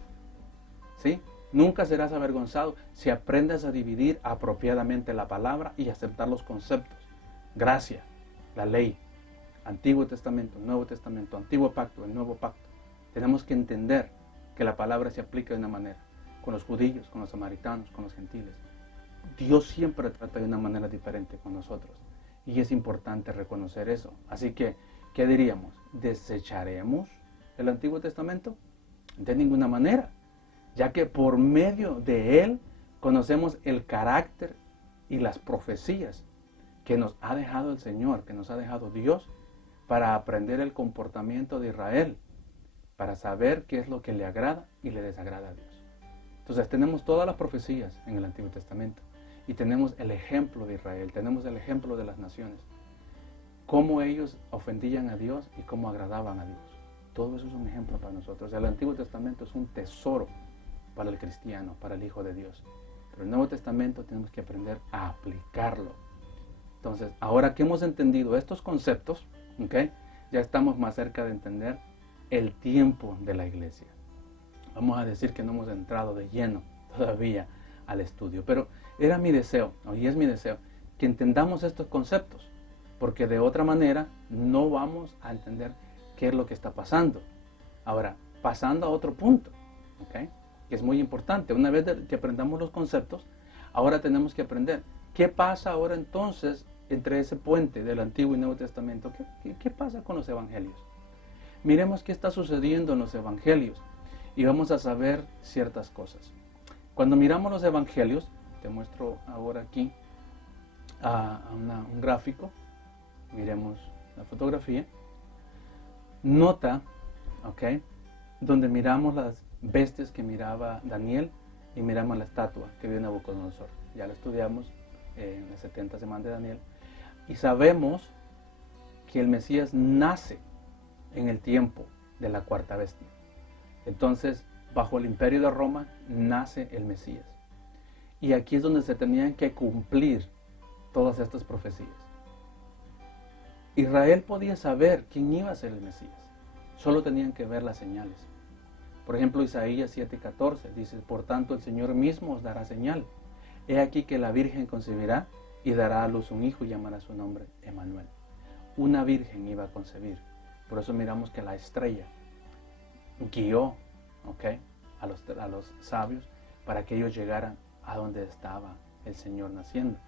¿Sí? Nunca serás avergonzado si aprendes a dividir apropiadamente la palabra y aceptar los conceptos. Gracia, la ley, Antiguo Testamento, Nuevo Testamento, Antiguo Pacto, el Nuevo Pacto. Tenemos que entender que la palabra se aplica de una manera, con los judíos, con los samaritanos, con los gentiles. Dios siempre trata de una manera diferente con nosotros y es importante reconocer eso. Así que, ¿qué diríamos? ¿Desecharemos el Antiguo Testamento? De ninguna manera, ya que por medio de él conocemos el carácter y las profecías que nos ha dejado el Señor, que nos ha dejado Dios, para aprender el comportamiento de Israel, para saber qué es lo que le agrada y le desagrada a Dios. Entonces tenemos todas las profecías en el Antiguo Testamento y tenemos el ejemplo de Israel, tenemos el ejemplo de las naciones, cómo ellos ofendían a Dios y cómo agradaban a Dios. Todo eso es un ejemplo para nosotros. El Antiguo Testamento es un tesoro para el cristiano, para el Hijo de Dios. Pero el Nuevo Testamento tenemos que aprender a aplicarlo. Entonces, ahora que hemos entendido estos conceptos, ¿okay? Ya estamos más cerca de entender el tiempo de la iglesia. Vamos a decir que no hemos entrado de lleno todavía al estudio, pero era mi deseo, y es mi deseo, que entendamos estos conceptos, porque de otra manera no vamos a entender qué es lo que está pasando. Ahora, pasando a otro punto, ¿okay? Que es muy importante. Una vez que aprendamos los conceptos, ahora tenemos que aprender qué pasa ahora entonces entre ese puente del Antiguo y Nuevo Testamento. ¿Qué pasa con los evangelios? Miremos qué está sucediendo en los evangelios y vamos a saber ciertas cosas. Cuando miramos los evangelios, te muestro ahora aquí un gráfico. Miremos la fotografía. Nota, ¿okay? Donde miramos las bestias que miraba Daniel y miramos la estatua que vio Nabucodonosor. Ya lo estudiamos en las 70 semanas de Daniel y sabemos que el Mesías nace en el tiempo de la cuarta bestia. Entonces, bajo el imperio de Roma nace el Mesías. Y aquí es donde se tenían que cumplir todas estas profecías. Israel podía saber quién iba a ser el Mesías. Solo tenían que ver las señales. Por ejemplo, Isaías 7:14 dice, por tanto el Señor mismo os dará señal. He aquí que la Virgen concebirá y dará a luz un hijo y llamará su nombre Emmanuel. Una virgen iba a concebir. Por eso miramos que la estrella guió, ¿okay? a los sabios para que ellos llegaran a donde estaba el Señor naciendo.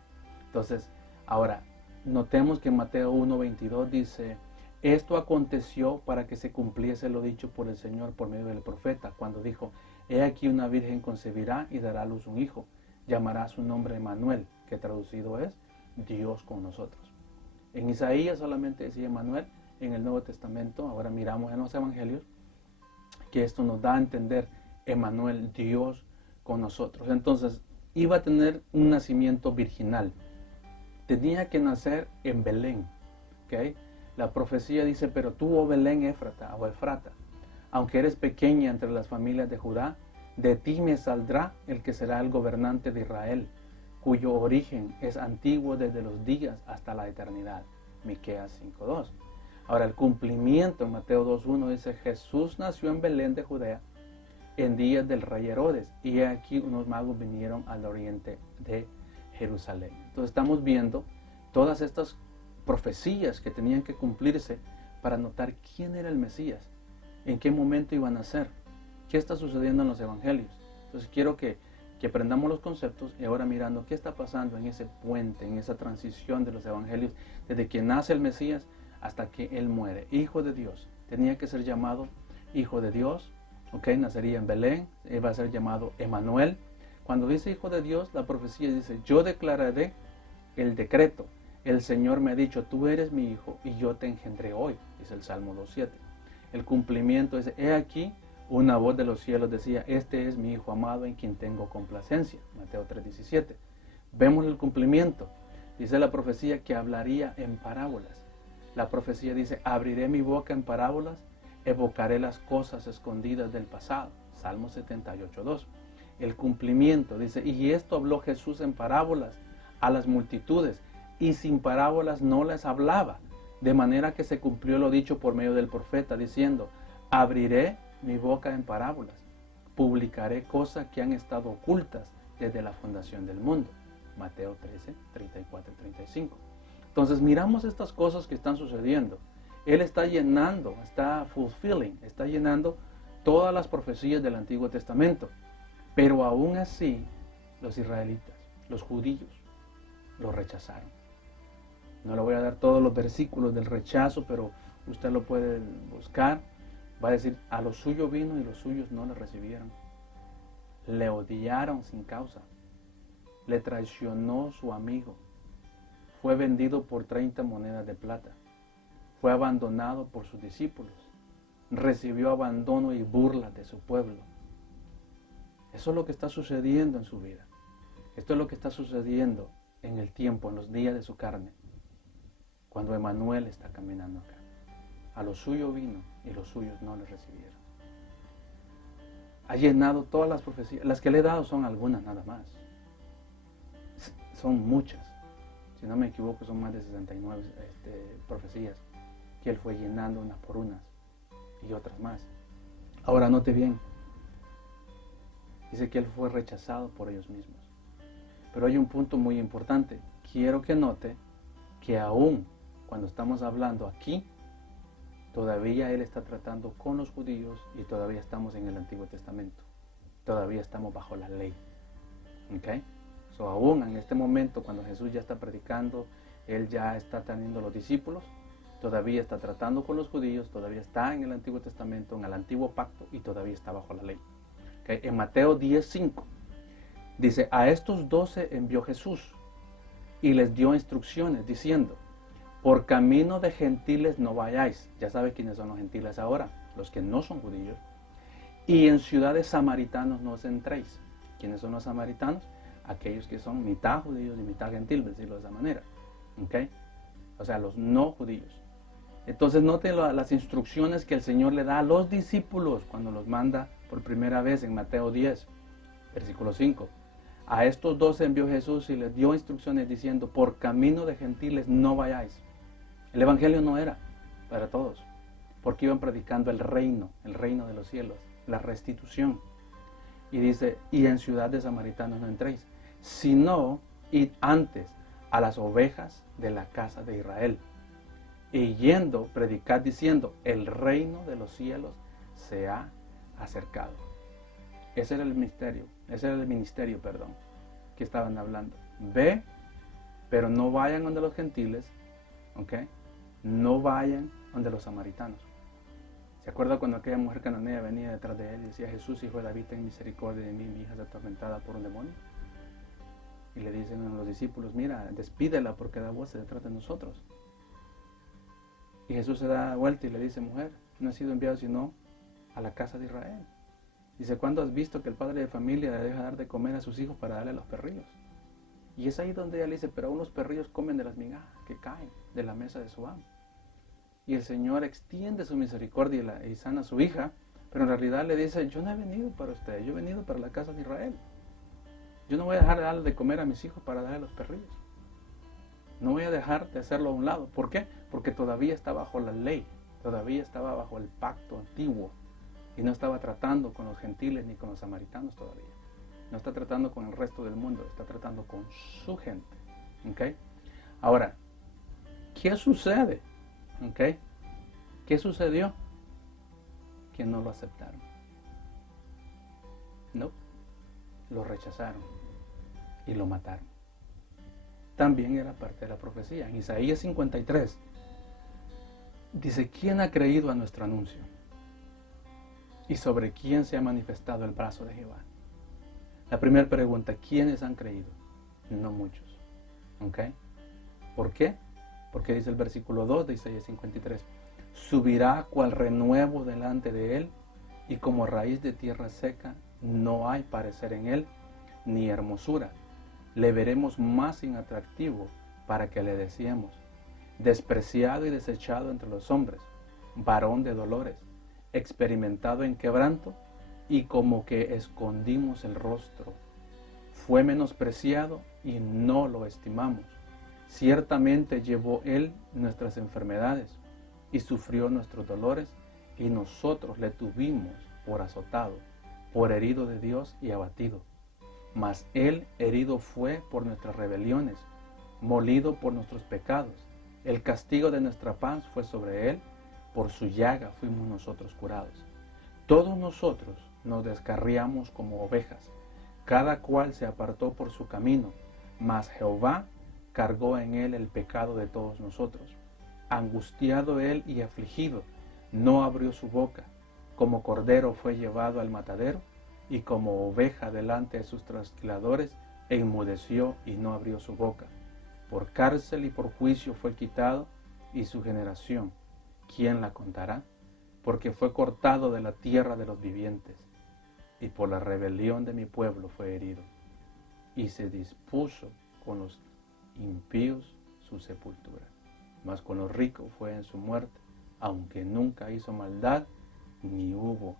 Entonces, ahora, notemos que Mateo 1:22 dice, esto aconteció para que se cumpliese lo dicho por el Señor por medio del profeta, cuando dijo, he aquí una virgen concebirá y dará a luz un hijo, llamará su nombre Emmanuel, que traducido es Dios con nosotros. En Isaías solamente decía Emmanuel, en el Nuevo Testamento, ahora miramos en los evangelios, que esto nos da a entender Emmanuel, Dios con nosotros. Entonces, iba a tener un nacimiento virginal. Tenía que nacer en Belén, ¿okay? La profecía dice, pero tú, oh Belén Éfrata, o Efrata, aunque eres pequeña entre las familias de Judá, de ti me saldrá el que será el gobernante de Israel, cuyo origen es antiguo desde los días hasta la eternidad. Miqueas 5:2. Ahora el cumplimiento en Mateo 2:1 dice, Jesús nació en Belén de Judea en días del rey Herodes, y aquí unos magos vinieron al oriente de Jerusalén. Entonces estamos viendo todas estas profecías que tenían que cumplirse para notar quién era el Mesías, en qué momento iban a ser, qué está sucediendo en los evangelios. Entonces quiero que aprendamos los conceptos y ahora mirando qué está pasando en ese puente, en esa transición de los evangelios, desde que nace el Mesías hasta que Él muere. Hijo de Dios, tenía que ser llamado Hijo de Dios, nacería en Belén, Él va a ser llamado Emmanuel. Cuando dice Hijo de Dios, la profecía dice, yo declararé el decreto. El Señor me ha dicho, tú eres mi hijo y yo te engendré hoy, dice el Salmo 2.7. El cumplimiento es, he aquí, una voz de los cielos decía, este es mi hijo amado en quien tengo complacencia, Mateo 3.17. Vemos el cumplimiento. Dice la profecía que hablaría en parábolas. La profecía dice, abriré mi boca en parábolas, evocaré las cosas escondidas del pasado, Salmo 78.2. El cumplimiento dice, y esto habló Jesús en parábolas a las multitudes, y sin parábolas no les hablaba, de manera que se cumplió lo dicho por medio del profeta, diciendo, abriré mi boca en parábolas, publicaré cosas que han estado ocultas desde la fundación del mundo. Mateo 13, 34 y 35. Entonces miramos estas cosas que están sucediendo. Él está llenando, está llenando todas las profecías del Antiguo Testamento. Pero aún así, los israelitas, los judíos, lo rechazaron. No le voy a dar todos los versículos del rechazo, pero usted lo puede buscar. Va a decir, a lo suyo vino y los suyos no le recibieron. Le odiaron sin causa. Le traicionó su amigo. Fue vendido por 30 monedas de plata. Fue abandonado por sus discípulos. Recibió abandono y burla de su pueblo. Eso es lo que está sucediendo en su vida. Esto es lo que está sucediendo en el tiempo, en los días de su carne. Cuando Emmanuel está caminando acá. A lo suyo vino y los suyos no le recibieron. Ha llenado todas las profecías. Las que le he dado son algunas nada más. Son muchas. Si no me equivoco, son más de 69 profecías que él fue llenando unas por unas y otras más. Ahora note bien. Dice que él fue rechazado por ellos mismos. Pero hay un punto muy importante. Quiero que note que aún cuando estamos hablando aquí, todavía él está tratando con los judíos y todavía estamos en el Antiguo Testamento. Todavía estamos bajo la ley. ¿Ok? So, aún en este momento, cuando Jesús ya está predicando, él ya está teniendo los discípulos, todavía está tratando con los judíos, todavía está en el Antiguo Testamento, en el Antiguo Pacto y todavía está bajo la ley. ¿Okay? En Mateo 10:5 dice, a estos 12 envió Jesús y les dio instrucciones diciendo, por camino de gentiles no vayáis. Ya sabe quiénes son los gentiles ahora, los que no son judíos. Y en ciudades samaritanos no os entréis. ¿Quiénes son los samaritanos? Aquellos que son mitad judíos y mitad gentiles, decirlo de esa manera. ¿Okay? O sea, los no judíos. Entonces noten las instrucciones que el Señor le da a los discípulos cuando los manda por primera vez en Mateo 10, versículo 5. A estos 12 envió Jesús y les dio instrucciones diciendo, por camino de gentiles no vayáis. El evangelio no era para todos, porque iban predicando el reino de los cielos, la restitución. Y dice, y en ciudad de samaritanos no entréis, sino id antes a las ovejas de la casa de Israel. Y yendo, predicad diciendo, el reino de los cielos se ha acercado. Ese era el ministerio, que estaban hablando. Ve, pero no vayan donde los gentiles, ¿ok? No vayan donde los samaritanos. ¿Se acuerda cuando aquella mujer cananea venía detrás de él y decía, Jesús, hijo de David, ten misericordia de mí, mi hija es atormentada por un demonio? Y le dicen a los discípulos, mira, despídela porque da voces detrás de nosotros. Y Jesús se da vuelta y le dice, mujer, no he sido enviado sino a la casa de Israel. Dice, ¿cuándo has visto que el padre de familia le deja dar de comer a sus hijos para darle a los perrillos? Y es ahí donde ella le dice, pero aún los perrillos comen de las migajas que caen de la mesa de su amo. Y el Señor extiende su misericordia y sana a su hija, pero en realidad le dice, yo no he venido para usted, yo he venido para la casa de Israel. Yo no voy a dejar de darle de comer a mis hijos para darle a los perrillos. No voy a dejar de hacerlo a un lado. ¿Por qué? Porque todavía está bajo la ley, todavía estaba bajo el pacto antiguo y no estaba tratando con los gentiles ni con los samaritanos todavía. No está tratando con el resto del mundo, está tratando con su gente. ¿Okay? Ahora, ¿qué sucede? ¿Okay? ¿Qué sucedió? Que no lo aceptaron. No, lo rechazaron y lo mataron. También era parte de la profecía. En Isaías 53 dice, ¿quién ha creído a nuestro anuncio? ¿Y sobre quién se ha manifestado el brazo de Jehová? La primera pregunta, ¿quiénes han creído? No muchos. ¿Ok? ¿Por qué? Porque dice el versículo 2 de Isaías 53, subirá cual renuevo delante de él, y como raíz de tierra seca, no hay parecer en él, ni hermosura. Le veremos más inatractivo para que le deseemos. Despreciado y desechado entre los hombres, varón de dolores, experimentado en quebranto, y como que escondimos el rostro. Fue menospreciado y no lo estimamos. Ciertamente llevó él nuestras enfermedades y sufrió nuestros dolores, y nosotros le tuvimos por azotado, por herido de Dios y abatido. Mas él herido fue por nuestras rebeliones, molido por nuestros pecados. El castigo de nuestra paz fue sobre él, por su llaga fuimos nosotros curados. Todos nosotros nos descarriamos como ovejas, cada cual se apartó por su camino, mas Jehová cargó en él el pecado de todos nosotros. Angustiado él y afligido, no abrió su boca. Como cordero fue llevado al matadero, y como oveja delante de sus trasquiladores, enmudeció y no abrió su boca. Por cárcel y por juicio fue quitado, y su generación, ¿quién la contará? Porque fue cortado de la tierra de los vivientes, y por la rebelión de mi pueblo fue herido, y se dispuso con los impíos su sepultura. Mas con los ricos fue en su muerte, aunque nunca hizo maldad, ni hubo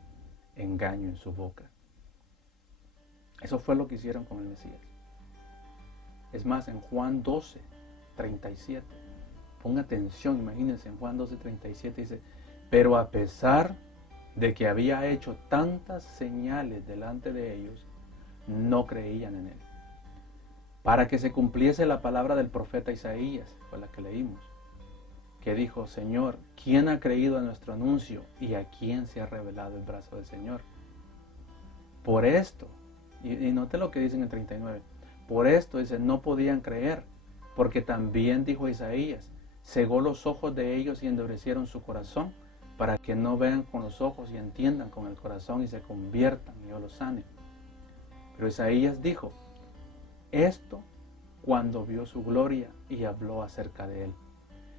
engaño en su boca. Eso fue lo que hicieron con el Mesías. Es más, en Juan 12, 37, ponga atención, imagínense, en Juan 12, 37 dice, pero a pesar de que había hecho tantas señales delante de ellos, no creían en él. Para que se cumpliese la palabra del profeta Isaías, fue la que leímos, que dijo, Señor, ¿quién ha creído a nuestro anuncio y a quién se ha revelado el brazo del Señor? Por esto, y note lo que dice en el 39, por esto, dice, no podían creer, porque también dijo Isaías, cegó los ojos de ellos y endurecieron su corazón, para que no vean con los ojos y entiendan con el corazón y se conviertan y yo los sane. Pero Isaías dijo, esto cuando vio su gloria y habló acerca de él.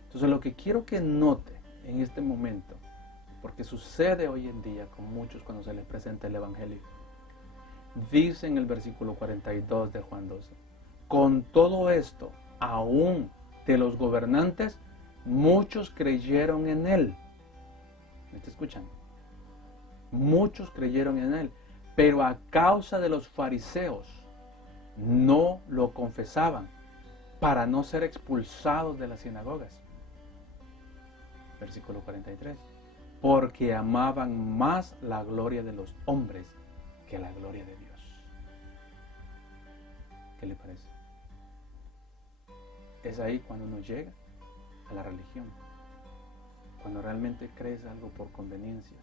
Entonces lo que quiero que note en este momento, porque sucede hoy en día con muchos cuando se les presenta el Evangelio, dice en el versículo 42 de Juan 12, con todo esto, aún de los gobernantes, muchos creyeron en él. ¿Me está escuchando? Muchos creyeron en él, pero a causa de los fariseos no lo confesaban para no ser expulsados de las sinagogas. Versículo 43. Porque amaban más la gloria de los hombres que la gloria de Dios. ¿Qué le parece? Es ahí cuando uno llega a la religión. Cuando realmente crees algo por conveniencia.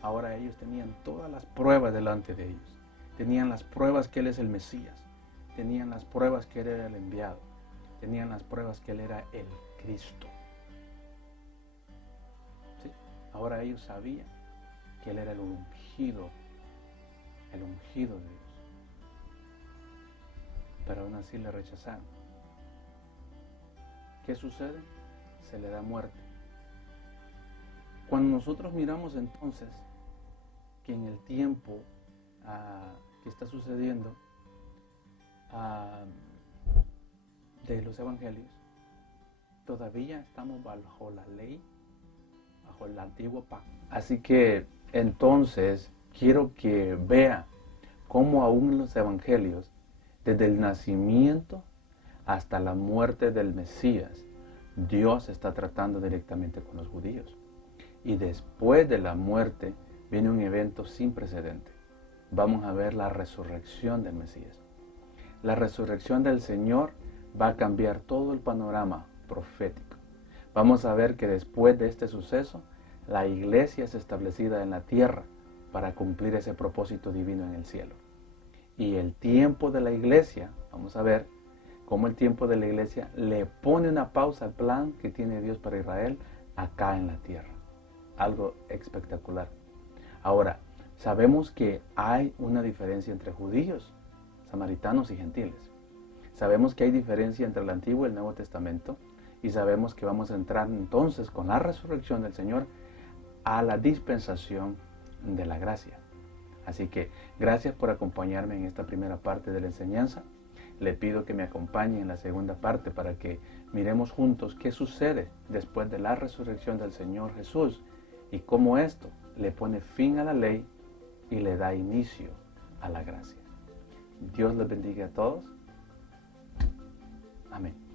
Ahora ellos tenían todas las pruebas delante de ellos. Tenían las pruebas que Él es el Mesías. Tenían las pruebas que Él era el enviado. Tenían las pruebas que Él era el Cristo. ¿Sí? Ahora ellos sabían que Él era el ungido de Dios. Pero aún así le rechazaron. ¿Qué sucede? Se le da muerte. Cuando nosotros miramos entonces que en el tiempo que está sucediendo de los evangelios, todavía estamos bajo la ley, bajo el antiguo pacto. Así que entonces quiero que vea cómo aún en los evangelios, desde el nacimiento hasta la muerte del Mesías, Dios está tratando directamente con los judíos. Y después de la muerte viene un evento sin precedente. Vamos a ver la resurrección del Mesías. La resurrección del Señor va a cambiar todo el panorama profético. Vamos a ver que después de este suceso La iglesia es establecida en la tierra para cumplir ese propósito divino en el cielo. Y el tiempo de la iglesia, vamos a ver cómo el tiempo de la iglesia le pone una pausa al plan que tiene Dios para Israel acá en la tierra. Algo espectacular. Ahora, sabemos que hay una diferencia entre judíos, samaritanos y gentiles. Sabemos que hay diferencia entre el Antiguo y el Nuevo Testamento. Y sabemos que vamos a entrar entonces con la resurrección del Señor a la dispensación de la gracia. Así que gracias por acompañarme en esta primera parte de la enseñanza. Le pido que me acompañe en la segunda parte para que miremos juntos qué sucede después de la resurrección del Señor Jesús y cómo esto le pone fin a la ley y le da inicio a la gracia. Dios les bendiga a todos. Amén.